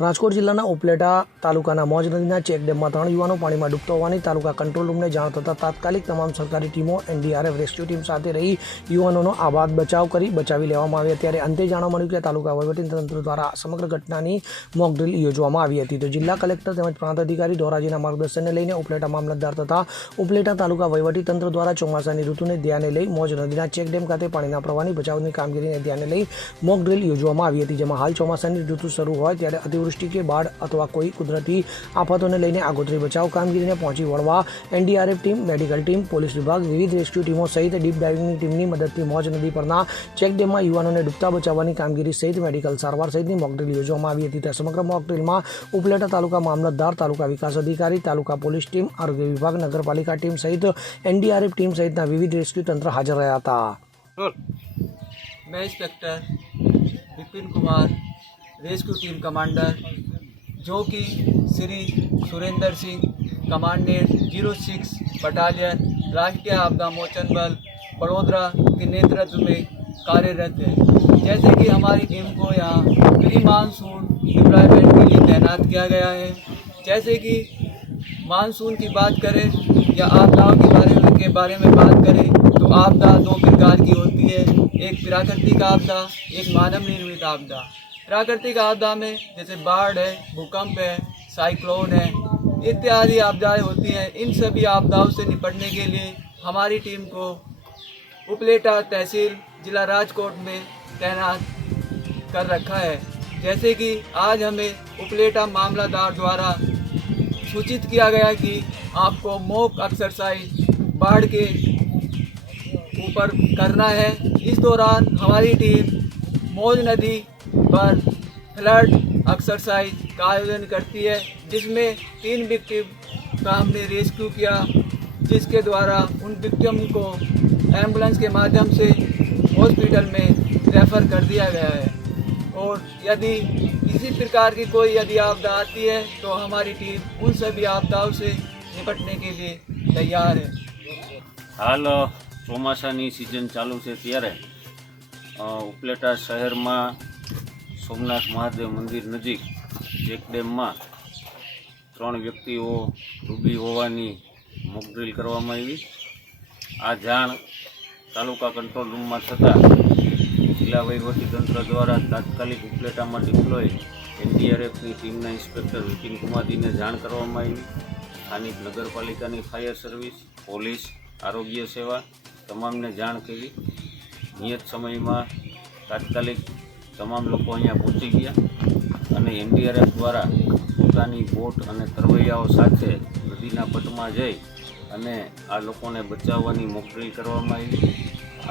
રાજકોટ જિલ્લાના ઉપલેટા તાલુકાના મોજ નદીના ચેકડેમમાં ત્રણ યુવાનો પાણીમાં ડૂબતા હોવાની તાલુકા કંટ્રોલ રૂમને જાણ થતાં તાત્કાલિક તમામ સરકારી ટીમો એનડીઆરએફ રેસ્ક્યુ ટીમ સાથે રહી યુવાનોનો આબાદ બચાવ કરી બચાવી લેવામાં આવ્યા ત્યારે અંતે જાણવા મળ્યું કે તાલુકા વહીવટી તંત્ર દ્વારા સમગ્ર ઘટનાની મોકડ્રીલ યોજવામાં આવી હતી તો જિલ્લા કલેક્ટર તેમજ પ્રાંત અધિકારી ધોરાજીના માર્ગદર્શનને લઈને ઉપલેટા મામલતદાર તથા ઉપલેટા તાલુકા વહીવટી તંત્ર દ્વારા ચોમાસાની ઋતુને ધ્યાને લઈ મોજ નદીના ચેકડેમ ખાતે પાણીના પ્રવાહની બચાવની કામગીરીને ધ્યાને લઈ મોકડ્રીલ યોજવામાં આવી હતી જેમાં હાલ ચોમાસાની ઋતુ શરૂ હોય ત્યારે અતિવૃષ્ટિ અતિવૃષ્ટિ કે બાઢ અથવા કોઈ કુદરતી આફતોને લઈને આગોતરી બચાવ કામગીરીને પહોંચી વળવા NDRF team medical team police વિભાગ વિવિધ રેસ્ક્યુ ટીમો સહિત ડીપ ડાઇવિંગની ટીમની મદદથી મોજ નદી પરના ચેકડેમમાં યુવાનોને ડૂબતા બચાવવાની કામગીરી સહિત મેડિકલ સારવાર સહિતની મોકડ્રીલ યોજવામાં આવી હતી ત્યાં સમગ્ર મોકડ્રીલમાં ઉપલેટા તાલુકા મામલતદાર તાલુકા વિકાસ અધિકારી તાલુકા પોલીસ ટીમ આરોગ્ય વિભાગ નગરપાલિકા ટીમ સહિત એનડીઆરએફ ટીમ સહિતના વિવિધ રેસ્ક્યુ તંત્ર હાજર રહ્યા હતા મેં inspector Bipin Kumar rescue team commander जो कि Shri Surendra Singh commandant zero six battalion राष्ट्रीय आपदा मोचन बल बड़ोदरा के नेतृत्व में कार्यरत है जैसे कि हमारी टीम को यहाँ प्री मानसून डिप्लॉयमेंट के लिए तैनात किया गया है जैसे कि मानसून की बात करें या आपदाओं के बारे में के बारे में बात करें तो आपदा दो प्रकार की होती है एक प्राकृतिक आपदा एक मानव निर्मित आपदा प्राकृतिक आपदा में जैसे बाढ़ है भूकंप है साइक्लोन है इत्यादि आपदाएं होती हैं इन सभी आपदाओं से निपटने के लिए हमारी टीम को उपलेटा तहसील जिला राजकोट में तैनात कर रखा है जैसे कि आज हमें उपलेटा मामलादार द्वारा सूचित किया गया कि आपको मोक एक्सरसाइज बाढ़ के ऊपर करना है इस दौरान हमारी टीम मौज नदी पर फ्लड एक्सरसाइज का आयोजन करती है जिसमें तीन विक्टिम का हमने रेस्क्यू किया जिसके द्वारा उन विक्टिम को एम्बुलेंस के माध्यम से हॉस्पिटल में रेफर कर दिया गया है और यदि किसी प्रकार की कोई यदि आपदा आती है तो हमारी टीम उन सभी आपदाओं से निपटने के लिए तैयार है હાલ ચોમાસાની સિઝન ચાલુ છે ત્યારે અ, ઉપલેટા શહેરમાં સોમનાથ મહાદેવ મંદિર નજીક એક ડેમમાં ત્રણ વ્યક્તિઓ ડૂબી હોવાની મોકડ્રીલ કરવામાં આવી આ જાણ તાલુકા કંટ્રોલ રૂમમાં થતાં જિલ્લા તંત્ર દ્વારા તાત્કાલિક ઉપલેટામાં ડિપ્લોય એનડીઆરએફની ટીમના ઇન્સ્પેક્ટર વિપિન કુમાદીને જાણ કરવામાં આવી સ્થાનિક નગરપાલિકાની ફાયર સર્વિસ પોલીસ આરોગ્ય સેવા તમામને જાણ કરી નિયત સમયમાં તાત્કાલિક તમામ લોકો અહીંયા પહોંચી ગયા અને એનડીઆરએફ દ્વારા પોતાની બોટ અને તરવૈયાઓ સાથે નદીના પટમાં જઈ અને આ લોકોને બચાવવાની મોકડ્રીલ કરવામાં આવી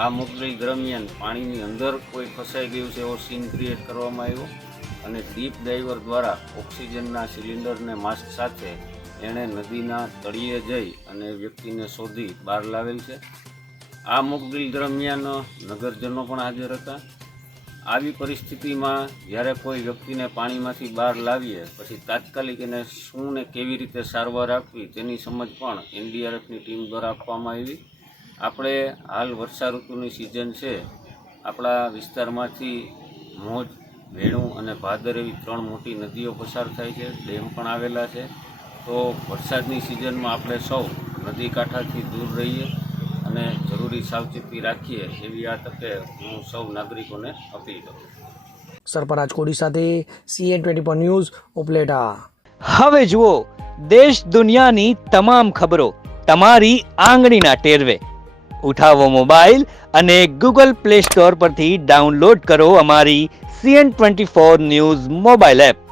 આ મોકડ્રીલ દરમિયાન પાણીની અંદર કોઈ ફસાઈ ગયું છે એવો સીન ક્રિએટ કરવામાં આવ્યો અને ડીપ ડાઈવર દ્વારા ઓક્સિજનના સિલિન્ડરને માસ્ક સાથે એણે નદીના તળિયે જઈ અને વ્યક્તિને શોધી બહાર લાવેલ છે આ મોકડ્રીલ દરમિયાન નગરજનો પણ હાજર હતા આવી પરિસ્થિતિમાં જ્યારે કોઈ વ્યક્તિને પાણીમાંથી બહાર લાવીએ પછી તાત્કાલિક એને શું ને કેવી રીતે સારવાર આપવી તેની સમજ પણ એનડીઆરએફની ટીમ દ્વારા આપવામાં આવી આપણે હાલ વર્ષા ઋતુની સિઝન છે આપણા વિસ્તારમાંથી મોજ વેણું અને ભાદર એવી ત્રણ મોટી નદીઓ પસાર થાય છે ડેમ પણ આવેલા છે તો વરસાદની સિઝનમાં આપણે સૌ નદી કાંઠાથી દૂર રહીએ પૂરી સાવચેતી રાખીએ એવી આ તકે હું સૌ નાગરિકોને અપીલ કરું સરપરાજ કોડી સાથે CN twenty four news Upleta હવે જુઓ દેશ દુનિયાની તમામ ખબરો તમારી આંગળીના ટેરવે ઉઠાવો મોબાઈલ અને ગૂગલ પ્લે સ્ટોર પરથી ડાઉનલોડ કરો અમારી CN twenty four news mobile app